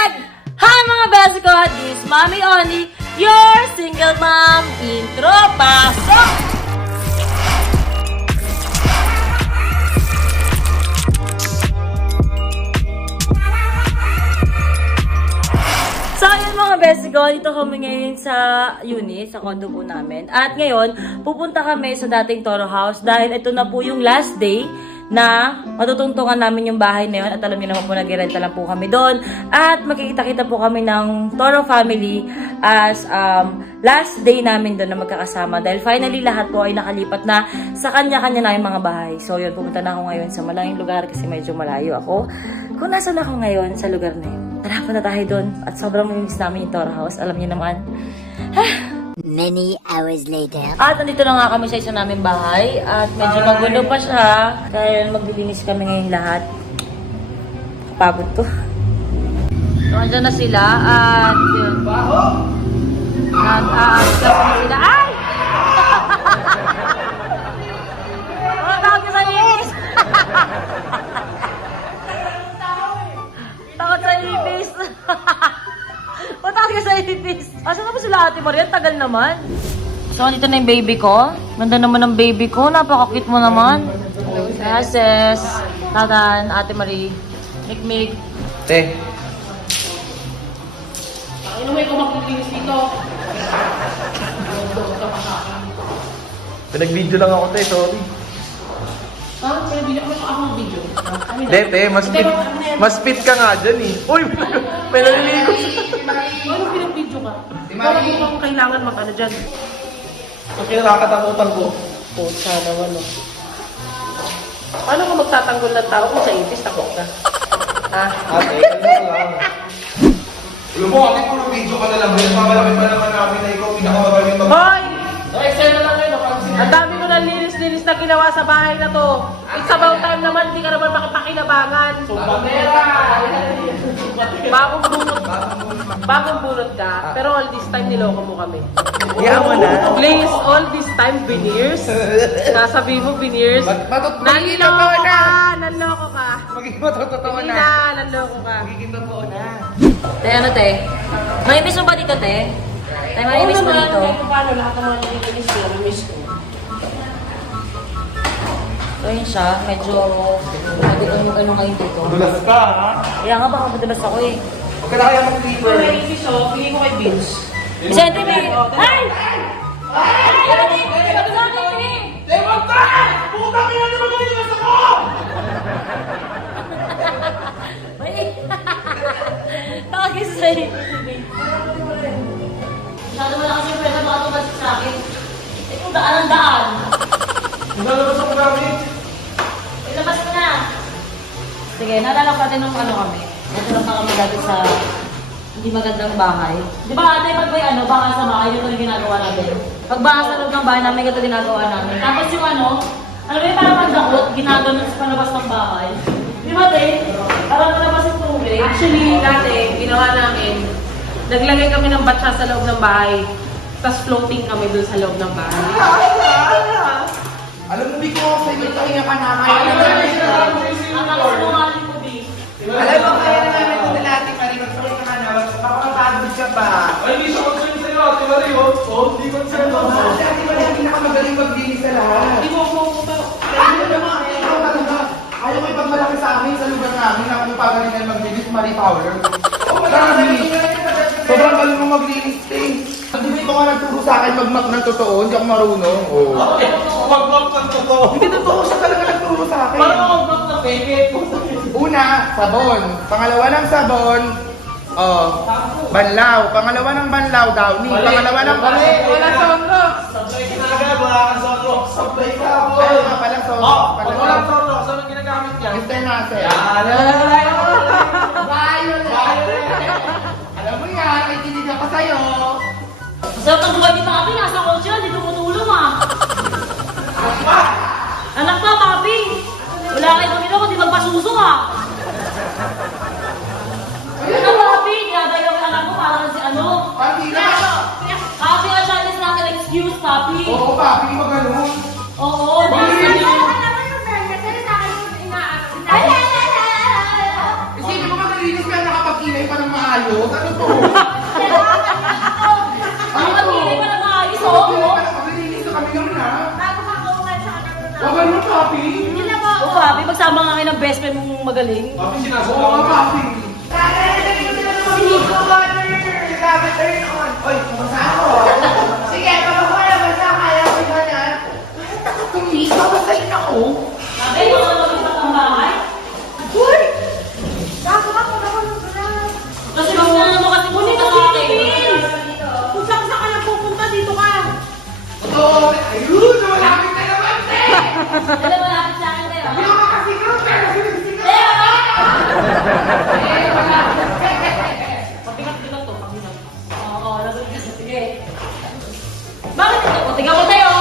vlog! Hi mga best ko! This is Mommy Oni, your single mom intro. Pasok! So, ayun mga best ko, dito kami ngayon sa unit, sa condo po namin. At ngayon, pupunta kami sa dating Toro House dahil ito na po yung last day na matutungtungan namin yung bahay na yun. At alam niyo naman po, nag-renta lang po kami doon. At makikita-kita po kami ng Toro family as last day namin doon na magkakasama. Dahil finally, lahat po ay nakalipat na sa kanya-kanya na yung mga bahay. So yun, pupunta na ako ngayon sa malayong lugar kasi medyo malayo ako. Kung nasan ako ngayon sa lugar na yun, tara na tayo doon. At sobrang miss namin yung Toro House. Alam niyo naman. Many hours later. At nandito na nga kami sa isa namin bahay. At medyo magulo pa siya. Dahil maglilinis kami ngayon lahat. Kapagod to. So, andyan na sila. At yun. Nag-aas na sila. Ay! Oh, takot ka sa ipis! Takot sa ipis! Takot ka sa ipis! Asan na ba sila Ate Maria? Tagal naman. So, dito na yung baby ko. Ganda naman ng baby ko. Napaka-cute mo naman. Yes. Tatan, Ate Marie. Mikmik. Te. Ano may kumakikinis dito? Pinag-video lang ako, te. Sorry. Ha? Pero hindi ako video. Hindi, te. Mas fit ka nga dyan, eh. Uy! May naliligo. Ano pinag-video ka? Wala mo bang kailangan mag-ano dyan? Kasi nakakatakutan ko. Puta naman, no. Paano ka magtatanggol ng tao kung sa ipis takot ka? Ha? Ate, ano lang. Alam mo, ate, puro video ka na lang. Mamalaki pa naman namin na ikaw pinakamagaling mag- Hoy! Excel na lang kayo. Napansin. Ang dami ko na linis na ginawa sa bahay na to. It's about time naman, hindi ka naman makipakinabangan. Bagong bunot ka, pero all this time niloko mo kami. Iyan mo na. Please, all this time veneers. Nasabi mo veneers. Naloko ka! Naloko ka! Magiging matotoo Hindi na. na, naloko ka. Magiging totoo na. Te, ano te? May miss mo ba dito, te? Te, may miss mo dito? Paano lahat ng mga nililis ko, miss ko. So yun siya, medyo ano ngayon dito. Dulas ka, ha? Kaya nga baka madalas ako eh. Huwag ka na kaya mag-sleeper. Kung may ipis, oh, bigay ko kay Vince. Vicente, may... Ay! Puta ka yan! Di ba nalilas ako? Takagin sa iyo. Masyado mo na kasi pwede makatubad sa akin. Eh kung daan ang daan. Nalabas ako namin. Ilabas mo na. Sige, naalala ko natin nung ano kami. Natulog na kami dati sa hindi magandang bahay. Di ba ate, pag may ano, baka sa bahay, ito yung ginagawa natin. Pag baka sa loob ng bahay namin, ito ginagawa namin. Tapos yung ano, alam mo yung parang pandakot, ginagawa sa palabas ng bahay. Di ba te? Parang palabas yung tubig. Actually, dati, ginawa namin, naglagay kami ng batsa sa loob ng bahay. Tapos floating kami dun sa loob ng bahay. Alam mo, Biko, sa inyo tayo ka na. Ang kasunungaling ko, Bi. Alam mo, kaya na namin ito nila ating maribag-sorry ka na. Baka mapagod ka pa. Ay, hindi siya concern sa'yo, Ate Marie, oh. Oh, hindi concern ako. Kasi ate ba natin nakamagaling maglinis sa lahat? Hindi mo ako Ayaw naman, ikaw talaga. Ayaw mo ipagmalaki sa amin, sa lugar namin, na kung pagalingan maglinis, Marie Fowler. Promise. Sobrang galing mo maglinis, Ting. Hindi mo ka nagturo sa akin mag-map ng totoo, hindi ako marunong. Oh. Wag-wag ng totoo. Hindi totoo siya talaga nagturo sa akin. Parang wag-wag na peke. Una, sabon. Pangalawa ng sabon, banlaw. Pangalawa ng banlaw, downy. Pangalawa ng... wala songro. Sablay ka na agad, wala kang sotro. Sablay ka ako. Ay, nga pala, so... Oh, pag walang sotro, saan ang ginagamit niya? Mr. Nasser. Alam mo yan, nakikinig ako sa'yo. Sa pagbuhay ni Papi, nasa kotse lang, di tumutulong ah. Anak ka, Papi! Wala kayo pag kundi magpasuso ah. Ano, Papi? Niyabay yung anak mo para si ano? Pati na. Papi, a child is not an excuse, Papi. Oo, papi, mag-ano. Oo, di. ayos? Ano to? Ano ba hindi mo na maayos, oh? Maglilinis na kami naman ha. Huwag ano, Papi? Oo, Papi, magsama nga kayo ng best friend mong magaling. Papi, sinasawa ka, Papi. Oy, kumasa ako. Sige, kapag wala ba siya, kaya ko ganyan. Tumis ka, basahin ako. Sabi, mga mag-isap ang bahay. Uy! Kasi gusto na mo kasi pumunta sa akin. Kung saan ka na pupunta, dito ka. Oo, ayun, malapit na naman, te! Dala malapit sa akin, Teo. Hindi ako makasigaw, pero sinisigaw. Pabigat-bigat to, pabigat. Oo, lagot ka. Sige. Bakit ito? O, tingnan mo, Teo.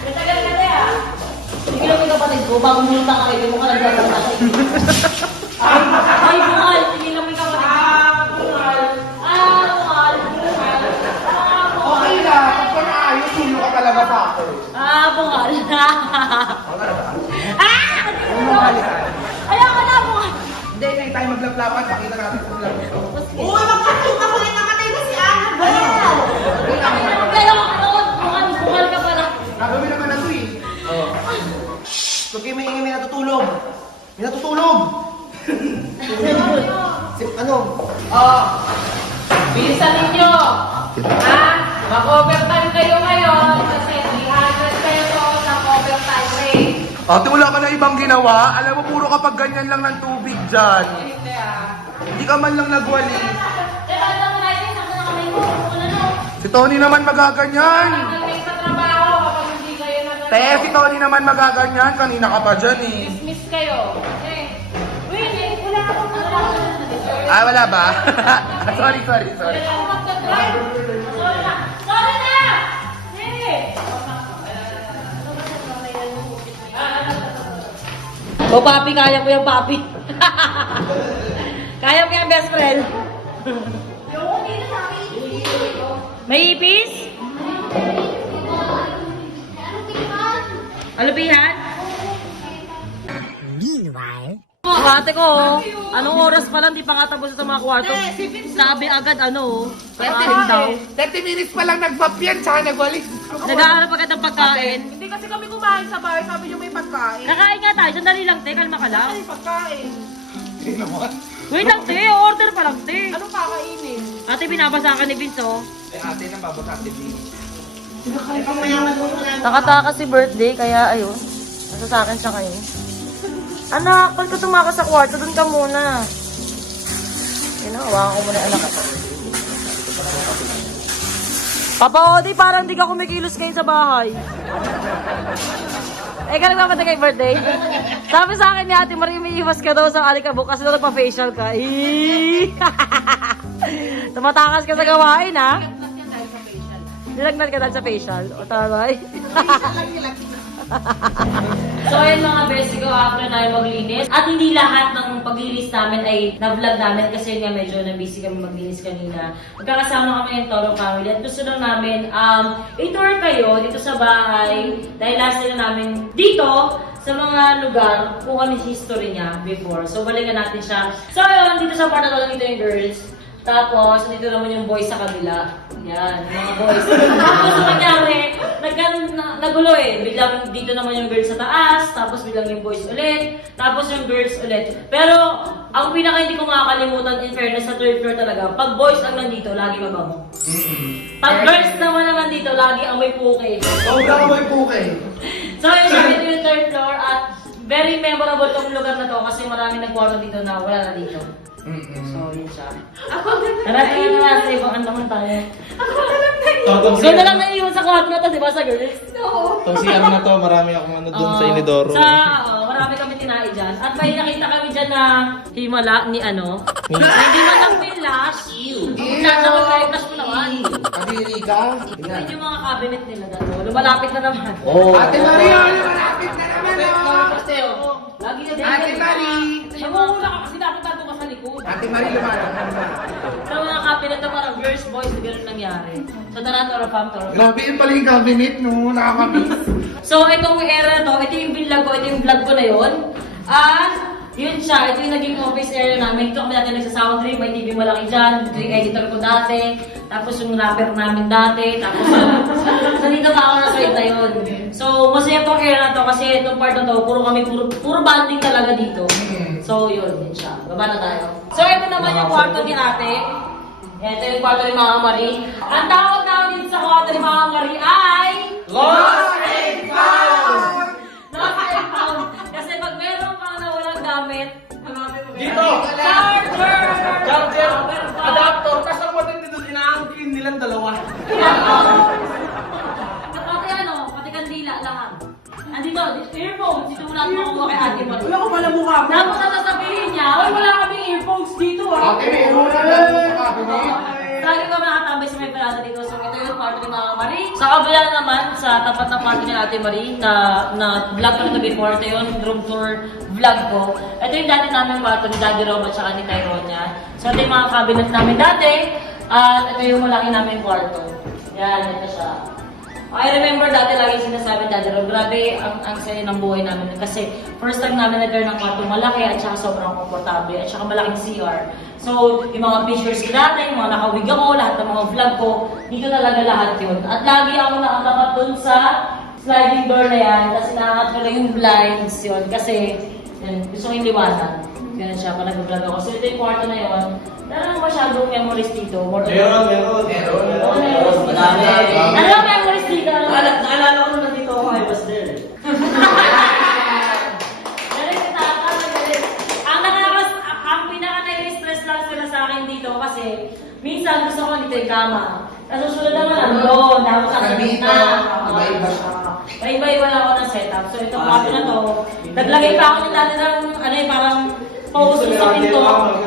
Matagal ka, Teo. Sige lang yung kapatid ko, bago multa ka, hindi mo ka nagdadala. Ay, bungal. Sige lang yung kapatid ko. Bungal. Bungal. Okay lang, pag naayos, sulo ka talaga sa akin. Bungal. Ayoko na, bungal. Hindi, hindi tayo maglaplapan, pakita natin kung lang ito. Uy, magpapita ko rin namatay na si Ana. Pero bungal ka pala. Gagawin naman na ito eh. Huwag kayo maingay, may natutulog. May natutulog. Ano? Bilisan ninyo. Ha? Mag-overtime kayo ngayon kasi 300 pesos ang overtime rate. Ate, wala ka na ibang ginawa? Alam mo, puro kapag ganyan lang ng tubig dyan. Hindi ah. Hindi ka man lang nagwali. Teka, alam mo na yun. Ako na kamay mo. Ano na? Si Tony naman magaganyan. May sa trabaho kapag hindi kayo Si Tony naman magaganyan. Kanina ka pa dyan eh. Dismiss kayo. Wait, wala akong Ah, wala ba? sorry. Sorry na! Sige! O, papi, kaya ko yung papi. Kaya ko yung best friend. May ipis? Alupihan? Meanwhile, Ate ko, anong oras pa lang, di pa nga tapos sa mga kwarto. Sabi agad, aling daw. 30 minutes pa lang nag-vap yan, tsaka nagwalis. Nag-aarap agad ng pagkain. Hindi kasi kami kumain sa bahay, sabi niyo may pagkain. Kakain nga tayo, sandali lang, te, kalma ka lang. May pagkain. Wait lang, te, order pa lang, te. Anong kakainin? Ate, binabasa ka ni Vince, oh. Ate nang babasa si Vinny. Nakataka si birthday, kaya ayun. Nasa sa akin siya kayo. Anak, pag ka tumakas sa kwarto, dun ka muna. Yun na, hawakan ko muna yung anak. Papa Odi, parang di ka kumikilos kayo sa bahay. Ka nagpapatay kay birthday? Sabi sa akin ni Ate Marie, umiiwas ka daw sa alikabok kasi daw nagpa-facial ka. Tumatakas ka sa gawain, ha? Nilagnat ka dahil sa facial. O, taray. So, ayun mga best ko, after na maglinis. At hindi lahat ng paglinis namin ay na-vlog namin kasi nga medyo na-busy kami maglinis kanina. Magkakasama kami ng Toro family at gusto lang namin i-tour kayo dito sa bahay dahil last na namin dito sa mga lugar kung ano yung history niya before. So, balikan natin siya. So, ayun, dito sa part na to, dito yung girls. Tapos, dito naman yung boys sa kabila. Yan, mga boys. Tapos, nangyari, nagulo eh. Biglang dito naman yung girls sa taas, tapos biglang yung boys ulit, tapos yung girls ulit. Pero, ang pinaka hindi ko makakalimutan in fairness sa third floor talaga, pag boys ang nandito, lagi mabango. Pag girls naman dito, lagi ang may puke. Sobrang may puke. So, yun siya, ito yung third floor at very memorable tong lugar na to kasi marami nagkwarto dito na wala na dito. So, yun siya. Tara, sa ibang andaman tayo. So, na lang naiiwan sa kwarto na to, di ba, sa girls? Itong CR na to, marami akong ano dun sa Inidoro. Marami kami tinai dyan. At may nakita kami dyan na himala ni ano. Hindi man lang may lash. Lash naman kayo, lash mo naman. Kadiri ka. Yun yung mga cabinet nila dito. Lumalapit na naman. Ate Maria, malapit na naman oh. Lagi na din. Ate Marie. Namumula ka kasi dapat tato ka sa likod. Ate Marie, lumalapit na. Sa mga cabinet na parang girls, boys, ganun nangyari. So, tara, Toro Fam, Toro Fam. Grabe yun pala yung cabinet, no? Nakakamiss. So, itong era na to, ito yung vlog ko na yun. Yun siya, ito yung naging office area namin. Ito kami dati nagsa-sound drink, may TV malaki dyan, drink editor ko dati, tapos yung rapper namin dati, tapos nandito pa ako na side na yun. So, masaya tong area na to kasi itong part na to, puro banding talaga dito. So, yun siya. Baba na tayo. So, ito naman yung kwarto ni ate. Ito yung kwarto ni Mama Marie. Ang tawag namin dito sa kwarto ni Mama Marie ay... Lost and found! Lost and found. Kasi pag meron kang nawalang gamit, Dito! charger! Charger! Adapter! Kasi ang matindi doon, inaangkin nilang dalawa. Pati kandila lahat. Andito, earphones. Dito mo natin makuha kay ate mo. Wala ko pala mukha mo. Tapos na sasabihin niya, "Uy, wala kaming earphones dito ah." Ate, may una lang. Lagi ko nakatambay sa may parada dito. So, ito yung kwarto ni Mama Marie. Sa kabila naman, sa tapat na kwarto ni Ate Marie, na vlog ko na before. Ito yung room tour vlog ko. Ito yung dati namin kwarto ni Daddy Rob at saka ni Tyronia. So, ito yung mga cabinet namin dati. At ito yung malaki namin kwarto. Yan, ito siya. I remember dati lagi sinasabi Daddy Rob, grabe ang saya ng buhay namin. Kasi first time namin nag-turn ng kwarto malaki at saka sobrang komportable at saka malaking CR. So, yung mga pictures ko dati, yung mga nakawig ako, lahat ng mga vlog ko, dito talaga lahat yun. At lagi ako nakatapat dun sa sliding door na yan, kasi nakakat ko lang yung blinds yun. Kasi, yun, gusto ko yung liwanag. Ganun siya, pag nag-vlog ako. So, ito yung kwarto na yun. Meron masyadong memories dito. Meron. Madami. Ano ang memories dito? Naalala ko nung nandito ako, I was there. Ang pinaka-stress lang sila sa akin dito kasi minsan gusto ko dito yung kama. Tapos susunod naman nandun, tapos sa gitna. Iba-iba lang ako ng setup. So itong kwarto na to, naglagay pa ako ng dati ng parang pause sa pinto.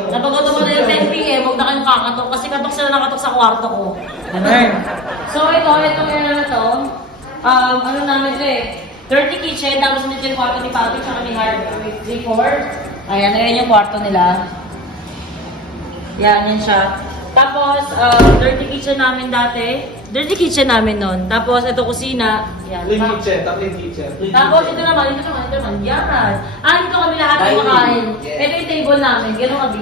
Napagod ako na yung 10 p.m. Huwag na kayong kakatok kasi katok sila nakatok sa kwarto ko. Ganun. So itong area na to, ano namin ito dirty kitchen, tapos nito yung kwarto ni Papi tsaka ni Hardcore. Ayan yung kwarto nila. Yan siya. Tapos, dirty kitchen namin dati. Dirty kitchen namin nun. Tapos, ito kusina. Yan. Clean kitchen, clean kitchen. Tapos, ito naman. Yan. Dito kami lahat kumakain. Ito yung table namin. Ganun kabi.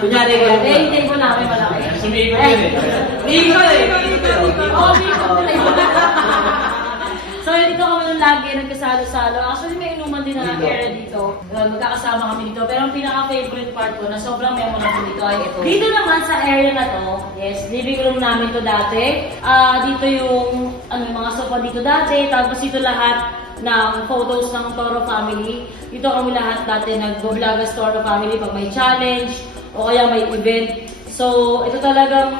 Kunyari ko. Ito yung table namin malaki. Sumigo yun eh. Oo, so, dito kami nung lagi nagkasalo-salo. Actually, may inuman din na area dito. Magkakasama kami dito. Pero ang pinaka-favorite part ko na sobrang memorable dito ay ito. Dito naman sa area na to, yes, living room namin to dati. Dito yung mga sofa dito dati. Tapos dito lahat ng photos ng Toro family. Dito kami lahat dati nag-vlog as Toro family pag may challenge o kaya may event. So, ito talagang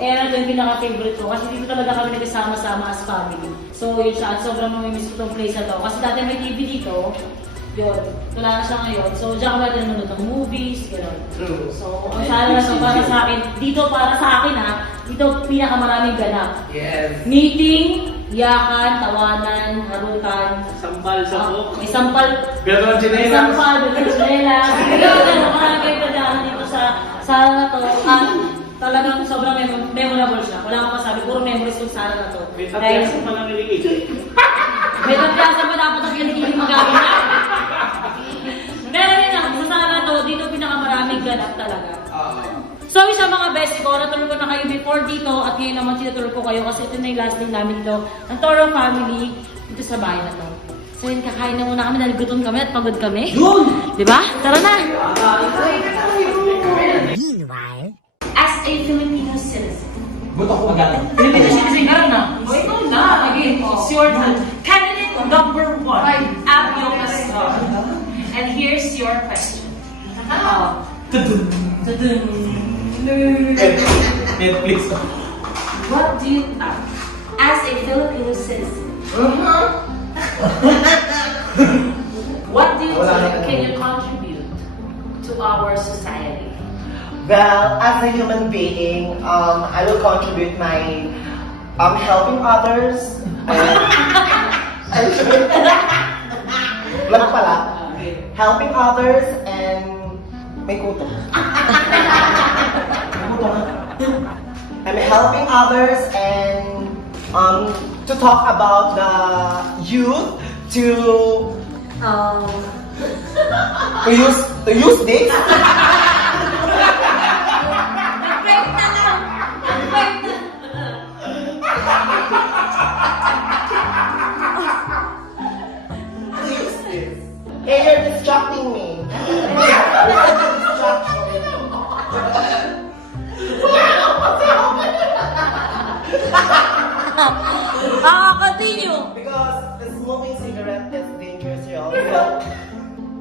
area na yung pinaka-favorite ko kasi dito talaga kami nagkasama-sama as family. So, yun siya. At sobrang mamimiss ko itong place na to. Kasi dati may TV dito. Yun. Wala na siya ngayon. So, diyan kami natin nanonood ng movies. Gano'n. So, ang sana na to para sa akin. Dito para sa akin dito pinakamaraming ganap. Yes. Meeting, iyakan, tawanan, harutan. Sampal sa book. May sampal. Pero ang May chinelas. sampal, may chinelas. Marami kayo pagdaan dito sa sala na to. At talagang sobrang memorable siya. Wala akong masabi. Puro memories yung sala na to. May Dahil tatyasa pa lang niligid. may tatyasa pa dapat ang kinikili magagamit. Pero yun lang, sa sala na to, dito pinakamaraming ganap talaga. So, isa mga best ko, natulog ko na kayo before dito at ngayon naman tinatulog ko kayo kasi ito na yung last day namin dito ng Toro family dito sa bahay na to. So, yun, kakain na muna kami dahil gutom kami at pagod kami. Yun! Diba? Tara na! Meanwhile, As a Filipino citizen. Buto ko magaling. Filipino citizen ka na. O, ikaw na. Again, it's your turn. Candidate number 1, Abio Pastor. And here's your question. Tudun. Netflix. What do you, as a Filipino citizen, what do you think can you contribute to our society? Well, as a human being, I will contribute my helping others. Vlog pala. Helping others and may kuto. I'm helping others and to talk about the youth to To use this? To use this? Hey, you're distracting me. Continue! Because the smoking cigarette is dangerous, y'all. So,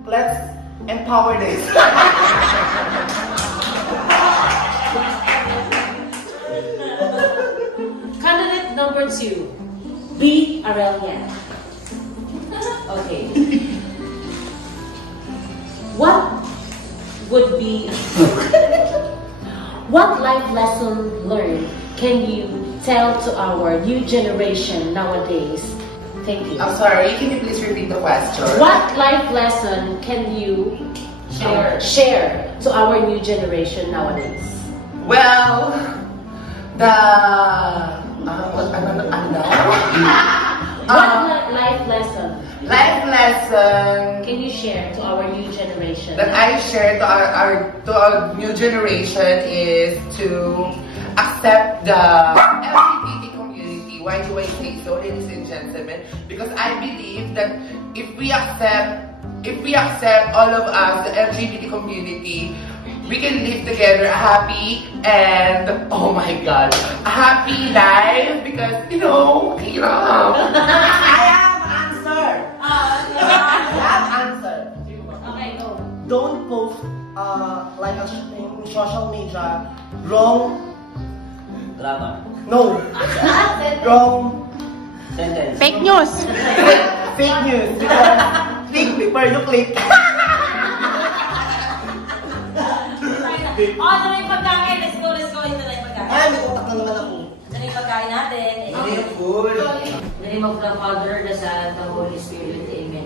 let's empower this. Candidate number 2. Be Aurelia. Okay. What would be what life lesson learned can you tell to our new generation nowadays? Thank you. I'm sorry, can you please repeat the question? What life lesson can you share to our new generation nowadays? Well, Life lesson life lesson can you share to our new generation? that I share to our new generation is to accept the LGBT community. Why do I say so, ladies and gentlemen? Because I believe that if we accept all of us, the LGBT community, we can live together a happy and, oh my God, a happy life because, hirap. I have answered. I have answered. Okay, go. Don't post like a in social media wrong. Drama. No. Wrong. Sentence. Fake news. Fake news. Because click before you click. Oh, ano yung pagkain? Let's go into na yung pagkain. Ay, may utak na naman ako. Ano yung pagkain natin? Hindi, full. In the name of the Father, the Son, the Holy Spirit. Amen.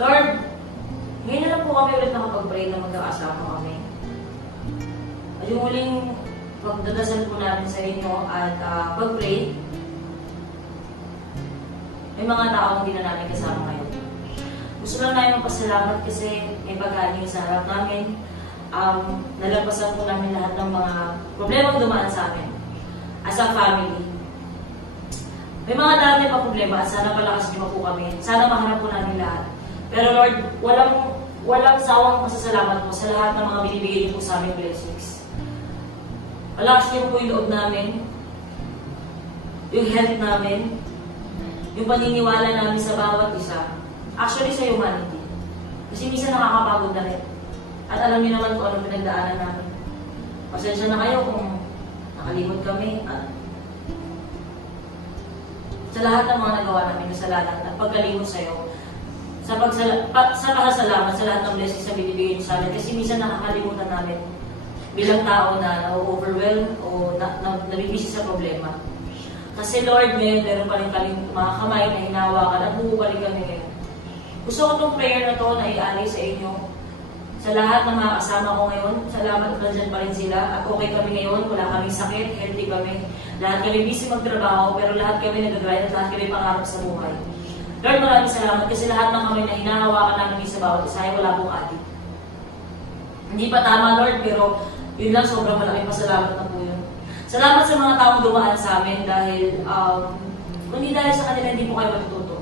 Lord, ngayon na lang po kami ulit nakapag-pray na magkakasama kami. Yung muling magdadasal po namin sa inyo at pag-pray, may mga taong hindi na namin kasama ngayon. Gusto lang namin magpasalamat kasi may pagkain sa harap namin. Nalampasan po namin lahat ng mga problemang dumaan sa amin as a family. May mga dami pa problema at sana palakas niyo po kami. Sana maharap po namin lahat. Pero Lord, walang sawang masasalamat po sa lahat ng mga binibigay niyo po sa aming blessings. Palakas niyo po yung loob namin, yung health namin, yung paniniwala namin sa bawat isa. Actually, sa humanity. Kasi minsan nakakapagod na rin. At alam niyo naman kung anong pinagdaanan namin. Pasensya na kayo kung nakalimot kami at sa lahat ng mga nagawa namin kasalanan at pagkalimot sa iyo. Sa pasasalamat sa lahat ng blessings na binibigay niyo sa amin. Kasi minsan nakakalimutan namin bilang tao na na-overwhelm o nabibisi sa problema. Kasi Lord, ngayon meron pa rin kaming mga kamay na hinawakan at bubalik kami ngayon. Gusto ko itong prayer na to na i-alay sa inyo. Sa lahat ng mga kasama ko ngayon, salamat na dyan pa rin sila. At okay kami ngayon, wala kaming sakit, healthy kami. Lahat kami busy magtrabaho, pero lahat kami nag-grind at lahat kami pangarap sa buhay. Lord, maraming salamat kasi lahat ng kami na hinahawakan namin sa bawat isa ay wala pong adik. Hindi pa tama, Lord, pero yun lang, sobrang malaking pasalamat na po yun. Salamat sa mga taong dumaan sa amin dahil, hindi dahil sa kanila hindi po kayo matututo.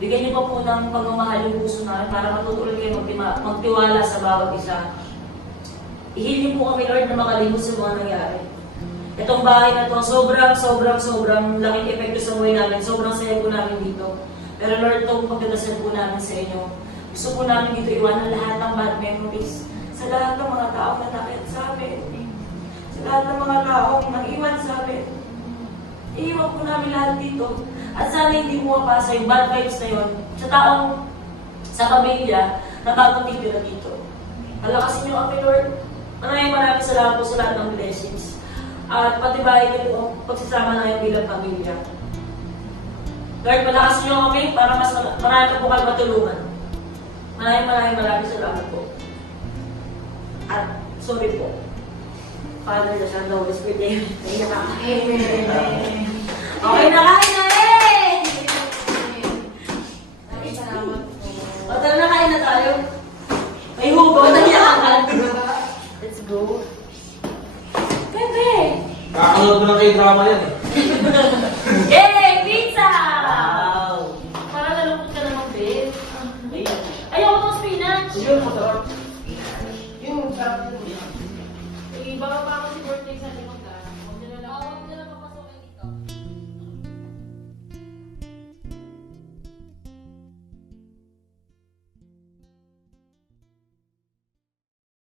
Bigyan niyo pa po ng pagmamahal yung puso namin para matutuloy kayo magtiwala sa bawat isa. Ihil niyo po kami, Lord, na makalimot sa mga nangyari. Itong bahay na to, sobrang laking epekto sa buhay namin. Sobrang saya po namin dito. Pero Lord, itong pagdadasal po namin sa inyo. Gusto po namin dito iwanan lahat ng bad memories. Sa lahat ng mga taong nanakit sa amin. Sa lahat ng mga taong nang-iwan sa amin. Iiwan po namin lahat dito. At sana hindi pumapasa yung bad vibes na yun sa taong, sa pamilya na bagong titira dito. Palakasin niyo kami, Lord. Maraming salamat po sa lahat ng blessings. At patibayin niyo po ang pagsasama namin bilang pamilya. Lord, palakasin niyo kami para mas marami po kayo matulungan. Maraming salamat po. At sorry po. Father, the Son, the Holy Spirit. Amen. Okay na kain na eh! O, tara na, kain na tayo. May hugo na yakan. Let's go. Bebe! Kakalood mo lang kay drama yan eh. Yay! Pizza! Wow. Para nalungkot ka naman, babe. Ayaw ko ng spinach. Yung sarap. Eh, baka pa ako si birthday sa likod.